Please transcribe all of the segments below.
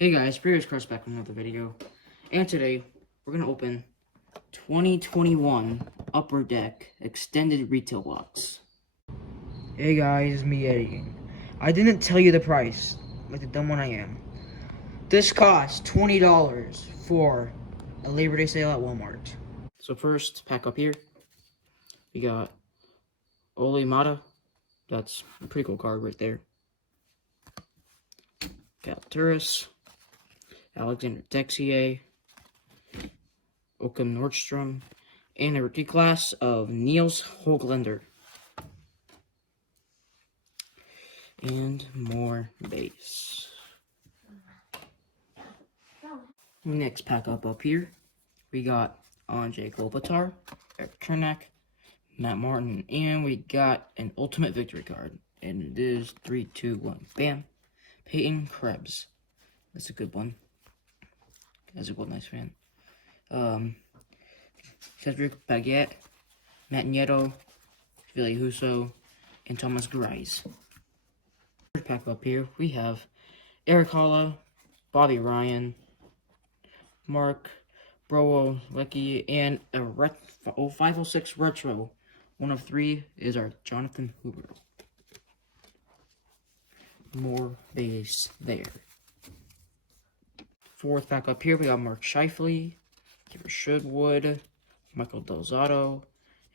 Hey guys, Previous Crust back with another video, and today we're going to open 2021 Upper Deck Extended Retail Box. Hey guys, me editing. I didn't tell you the price, like the dumb one I am. This costs $20 for a Labor Day sale at Walmart. So first, pack up here, we got Ole Mata. That's a pretty cool card right there. Got Turris, Alexander Texier, Oakham Nordstrom, and a rookie class of Niels Hoglander. And more base. Next pack up here, we got Anze Kopitar, Erik Cernak, Matt Martin, and we got an Ultimate Victory card. And it is 3, 2, 1, bam. Peyton Krebs. That's a good one. That's a nice fan. Cedric Baguette, Matt Nieto, Billy Huso, and Thomas Grise. Third pack up here, we have Eric Holla, Bobby Ryan, Mark Browolecki, and a 0506 Retro. One of 3 is our Jonathan Hoover. More base there. Fourth pack up here, we got Mark Scheifele, Kiefer Sherwood, Michael Delzato,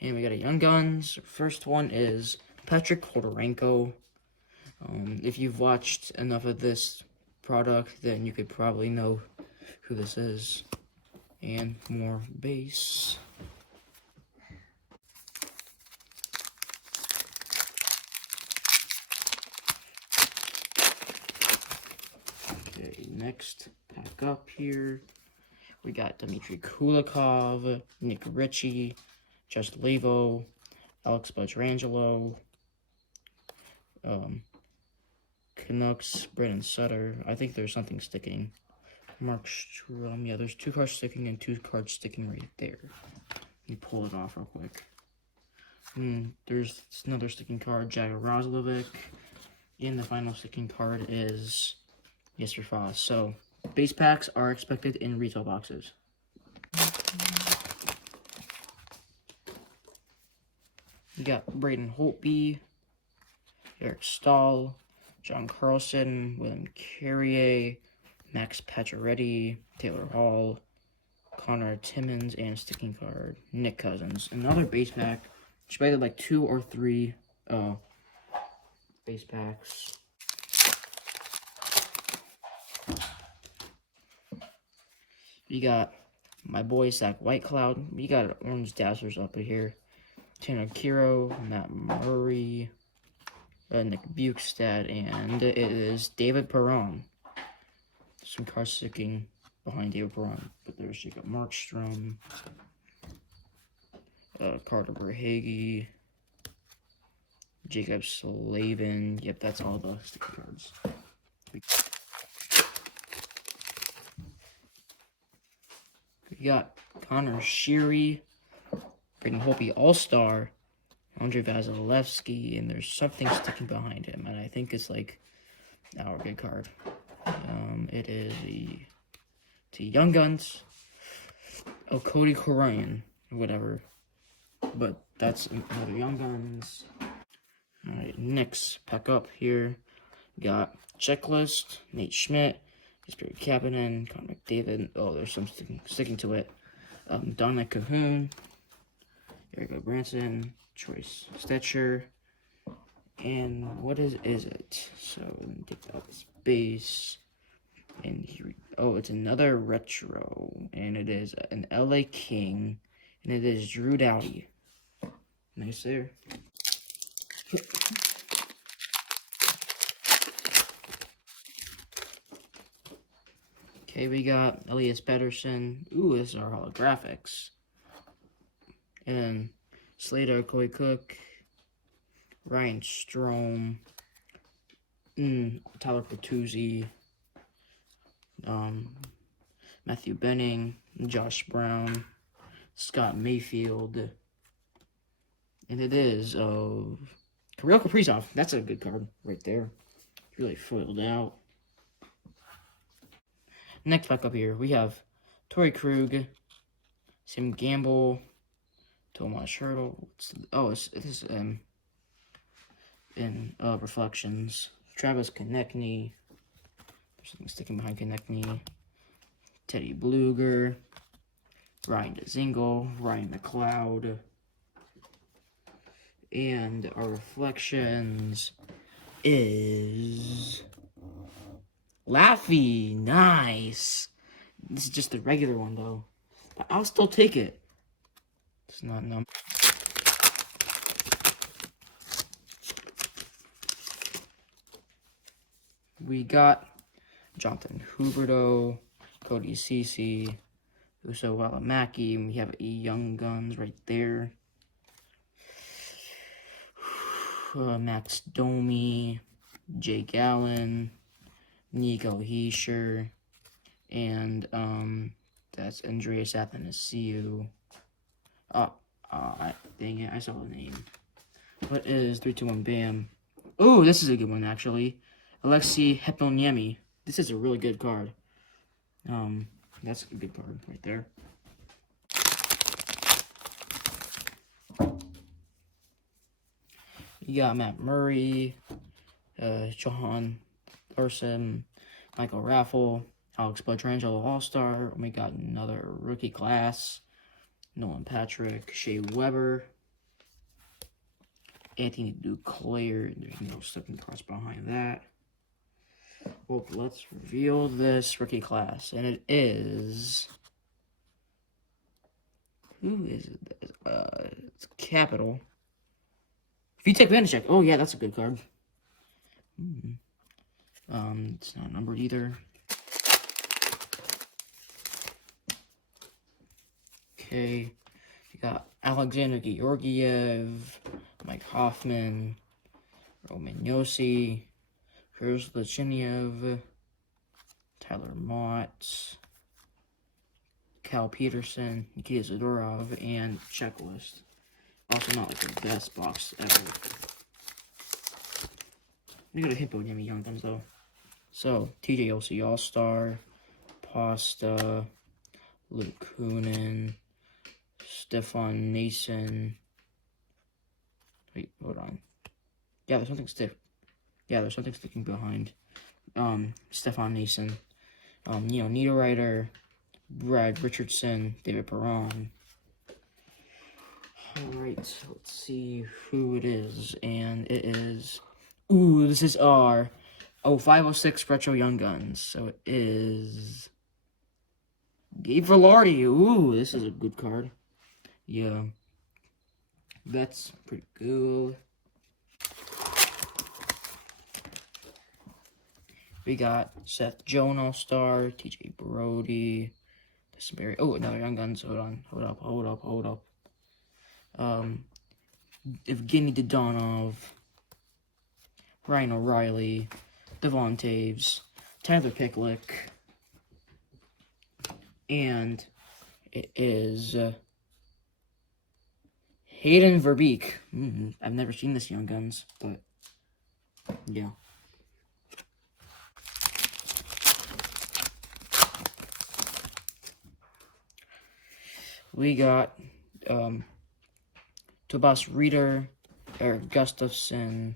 and we got a Young Guns. First one is Patrick Hodorenko. If you've watched enough of this product, then you could probably know who this is. And more base. Okay, next pack up here, we got Dmitry Kulikov, Nick Ritchie, Just Levo, Alex Pietrangelo, Canucks, Brandon Sutter. I think there's something sticking. Mark Strom. Yeah, there's 2 cards sticking and 2 cards sticking right there. Let me pull it off real quick. There's another sticking card, Jagger Roslovic. And the final sticking card is Jesper Fast. So, base packs are expected in retail boxes. We got Braden Holtby, Eric Stahl, John Carlson, William Carrier, Max Pacioretty, Taylor Hall, Connor Timmins, and sticking card, Nick Cousins. Another base pack. Expected like 2 or 3 base packs. We got my boy Zach Whitecloud. We got Orange Dazzlers up here. Tanner Kiro, Matt Murray, Nick Bukestad, and it is David Perron. Some cards sticking behind David Perron, but there's Jacob Markstrom, Carter Verhage, Jacob Slavin. Yep, that's all the sticky cards. We got Connor Sheary, Braden Holtby All-Star, Andre Vasilevsky, and there's something sticking behind him, and I think it's like our good card. It is to Young Guns. Oh, Cody Korayan, whatever. But that's another Young Guns. Alright, next pack up here. Got Checklist, Nate Schmidt, Jesper Kapanen, Connor McDavid. Oh, there's some sticking to it. Donna Cahoon, Eric Branson, Choice Stetcher, and what is it? So let me take out this base. And here, it's another retro, and it is an LA King, and it is Drew Doughty. Nice there. Okay, we got Elias Pettersson. Ooh, this is our holographics. And Slater, Coy Cook, Ryan Strome, Tyler Bertuzzi, Matthew Benning, Josh Brown, Scott Mayfield, and it is Kirill Kaprizov. That's a good card right there. Really foiled out. Next back up here, we have Torrey Krug, Sam Gamble, Tomas Hertl. It is in Reflections. Travis Konechny. There's something sticking behind Konechny. Teddy Bluger. Ryan Dzingel. Ryan McLeod. And our Reflections is Laffy. Nice. This is just the regular one, though. But I'll still take it. It's not number. We got Jonathan Huberdeau, Cody Ceci, Uso Walamaki, and we have Young Guns right there. Max Domi, Jake Allen, Nico Hischier, and that's Andreas Athanasiou. Dang it, I saw the name. What is 3-2-1 Bam? Oh, this is a good one actually. Alexei Heponiemi. This is a really good card. That's a good card right there. You got Matt Murray, John Larson, Michael Raffle, Alex Pietrangelo All-Star. We got another rookie class. Nolan Patrick, Shea Weber, Anthony Duclair. There's no second cross behind that. Well, let's reveal this rookie class, and it is. Who is it? It's Capital. VTech Vanishek. Oh yeah, that's a good card. It's not numbered either. Okay, you got Alexander Georgiev, Mike Hoffman, Roman Yossi, Kurs Lacheniev, Tyler Mott, Cal Peterson, Nikita Zadorov, and Checklist. Also not like the best box ever. We got a Heponiemi Young Guns though. So TJOC All-Star, Pasta, Luke Kunin, Stefan Nason. Wait, hold on. Yeah, there's something sticking behind. Stefan Nason. Niederreiter, Brad Richardson, David Perron. Alright, so let's see who it is. And it is. Ooh, this is our 506 Retro Young Guns. So it is Gabe Velarde. Ooh, this is a good card. Yeah. That's pretty cool. We got Seth Jones All-Star, TJ Brody, Barry. Oh, another Young Guns. Hold up. Evgeny Dodonov, Ryan O'Reilly, Devon Taves, Tyler Picklick, and it is Hayden Verbeek. I've never seen this Young Guns, but yeah. We got Tobias Reeder, Eric Gustafson,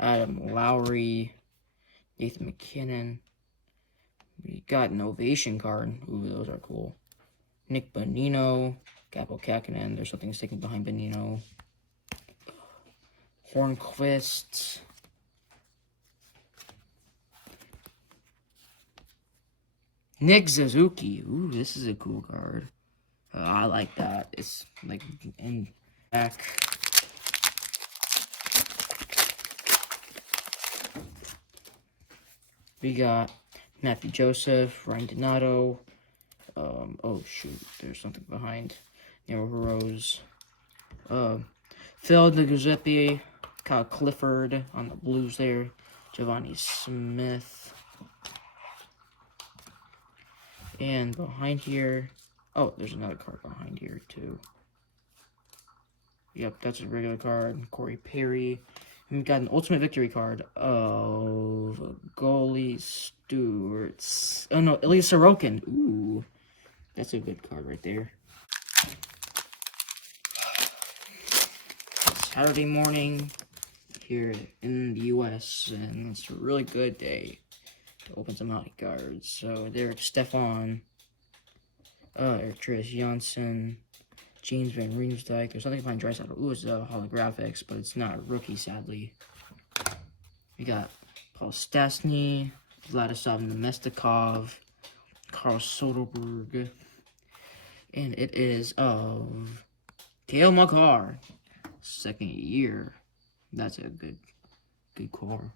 Adam Lowry, Nathan McKinnon. We got an Ovation card. Ooh, those are cool. Nick Bonino, Capo Kakinen. There's something sticking behind Bonino. Hornquist. Nick Suzuki. Ooh, this is a cool card. I like that. It's like in back. We got Matthew Joseph, Ryan Donato. Oh shoot, there's something behind. Nero Rose. Phil DeGiuseppe, Kyle Clifford on the Blues there. Giovanni Smith. And behind here, oh, there's another card behind here, too. Yep, that's a regular card. Corey Perry. And we got an Ultimate Victory card of Goalie Stewart's Oh no, Ilya Sorokin. Ooh, that's a good card right there. Saturday morning here in the U.S. and it's a really good day to open some hockey cards. So there's Stefan, Andreas Janssen, James Van Riemsdyk. There's something behind Draisaitl. Ooh, it's holographics, but it's not a rookie, sadly. We got Paul Stastny, Vladislav Nemestikov, Carl Soderberg, and it is of Cale Makar, second year. That's a good card.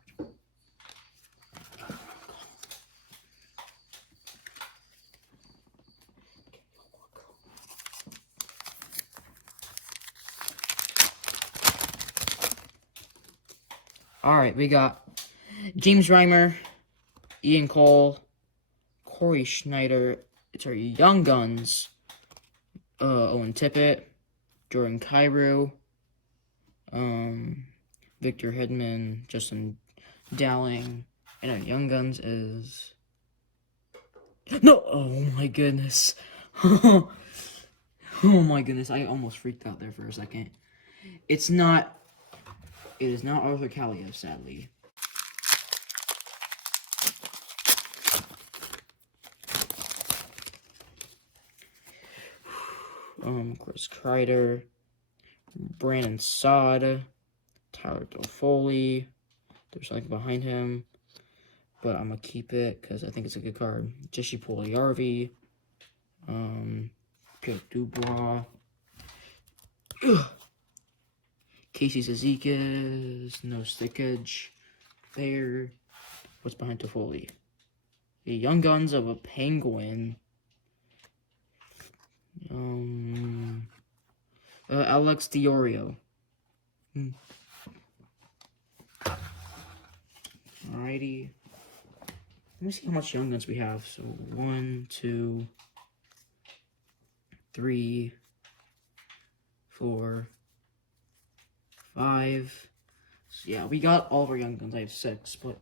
Alright, we got James Reimer, Ian Cole, Corey Schneider. It's our Young Guns. Owen Tippett, Jordan Kyrou, Victor Hedman, Justin Dowling, and our Young Guns is... No! Oh my goodness. Oh my goodness, I almost freaked out there for a second. It is not Arthur Kaliyev, sadly. Chris Kreider, Brandon Saad, Tyler Toffoli. There's something behind him, but I'm gonna keep it because I think it's a good card. Jesse Puljujärvi, Pierre Dubois, Casey Cizikas, no stickage there. What's behind Toffoli? The Young Guns of a Penguin. Alex Diorio. Alrighty. Let me see how much Young Guns we have. So 1, 2, 3, 4, 5. So yeah, we got all of our Young Guns. I have 6, but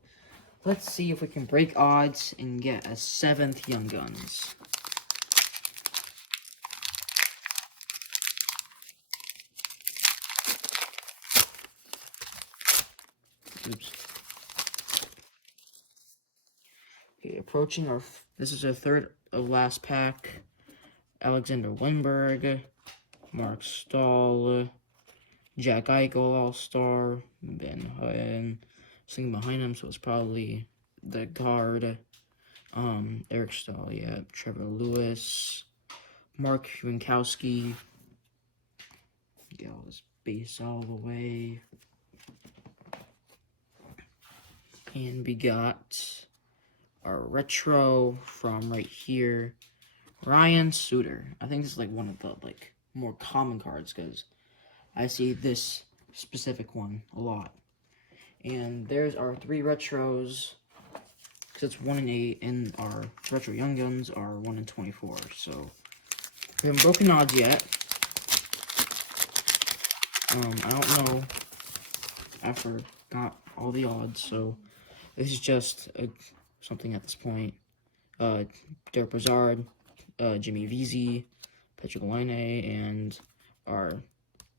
let's see if we can break odds and get a 7th Young Guns. Oops. Okay, approaching our... This is our third of last pack. Alexander Lindbergh, Mark Stahl, Jack Eichel, All-Star, Ben Hutton. Sitting behind him, so it's probably the guard. Eric Stahl, yeah. Trevor Lewis, Mark Winkowski. Get all this base all the way. And we got our retro from right here, Ryan Suter. I think this is like one of the more common cards because I see this specific one a lot. And there's our 3 retros because it's 1 in 8, and our retro Young Guns are 1 in 24. So we haven't broken odds yet. I don't know. I forgot all the odds, so this is just something at this point. Derek Brassard, Jimmy Vesey, Patrick Laine, and our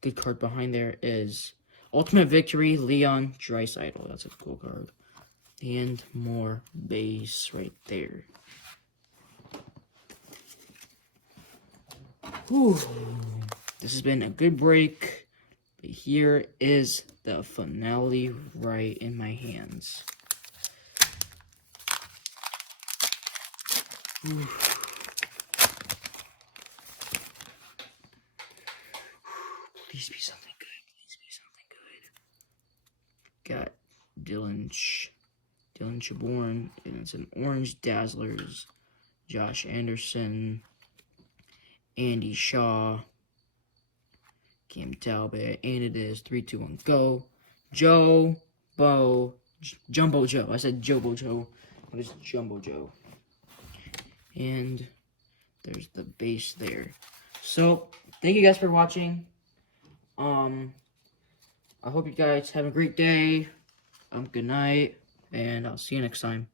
good card behind there is Ultimate Victory, Leon Draisaitl. That's a cool card. And more base right there. Whew. This has been a good break. But here is the finale right in my hands. Whew. Please be something good. Please be something good. Got Dylan Chaborn, and it's an Orange Dazzlers. Josh Anderson, Andy Shaw, Cam Talbot, and it is 3, 2, 1, go. Jumbo Joe. I said Jobo Joe, but it's Jumbo Joe. And there's the base there. So, thank you guys for watching. I hope you guys have a great day. Good night, and I'll see you next time.